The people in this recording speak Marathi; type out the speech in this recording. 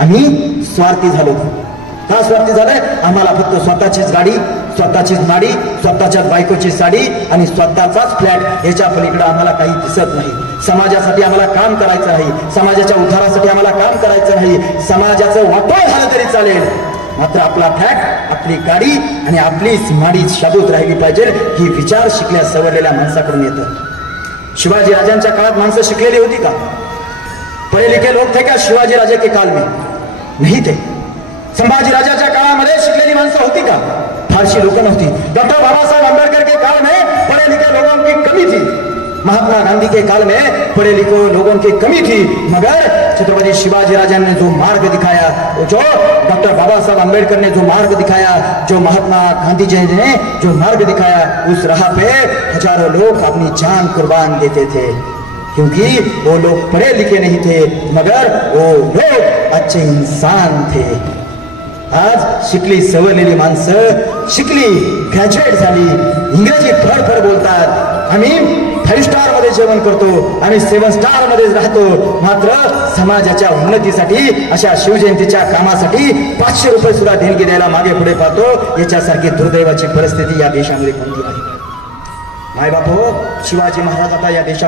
आम्ही स्वार्थी झालो. का स्वार्थी झालोय? आम्हाला फक्त स्वतःचीच गाडी, स्वतःचीच नाडी, स्वतःच्याच बायकोची साडी आणि स्वतःचाच फ्लॅट याच्या पलीकडे आम्हाला काही दिसत नाही. समाजासाठी आम्हाला काम करायचं आहे, समाजाच्या उद्धारासाठी आम्हाला काम करायचं नाही. समाजाचं वाटोळ झालं तरी चालेल, मात्र आपला फ्लॅट, आपली गाडी आणि आपलीच माडी शाबूत राहिली पाहिजे. ही विचार शिकल्या सवरलेल्या माणसाकडून येतं. शिवाजी राजांच्या काळात माणसं शिकलेली होती का? पढ़े लिखे लोग थे क्या शिवाजी राजे के काल में? नहीं थे. संभाजी राजाच्या काळामध्ये शिकलेली माणसं होती का? फारशी लोक नव्हती. डॉक्टर बाबासाहेब आंबेडकर के काल में पढ़े लिखे लोगों की कमी थी. महात्मा गांधी के काल में पढ़े लिखे लोगों की कमी थी. मगर छत्रपति शिवाजी राजा ने जो मार्ग दिखाया, जो डॉक्टर बाबा साहब आंबेडकर ने जो मार्ग दिखाया, जो महात्मा गांधी जी ने जो मार्ग दिखाया, उस राह पे हजारों लोग अपनी जान कुर्बान देते थे. क्योंकि वो लोग पढ़े लिखे नहीं थे, मगर वो लोग अच्छे इंसान थे. आज शिकली सवरलेली माणसं, शिकली, ग्रॅज्युएट झाली, इंग्रजी फर बोलतात. आम्ही 5 स्टार मध्ये जेवण करतो, आम्ही 7 स्टार मध्ये राहतो, मात्र समाजाच्या उन्नतीसाठी, अशा शिवजयंतीच्या कामासाठी 500 रुपये सुद्धा देणगी द्यायला मागे पुढे पाहतो. याच्यासारखी दुर्दैवाची परिस्थिती या देशामध्ये कोणती आहे? माय बापो, शिवाजी महाराज आता या देशात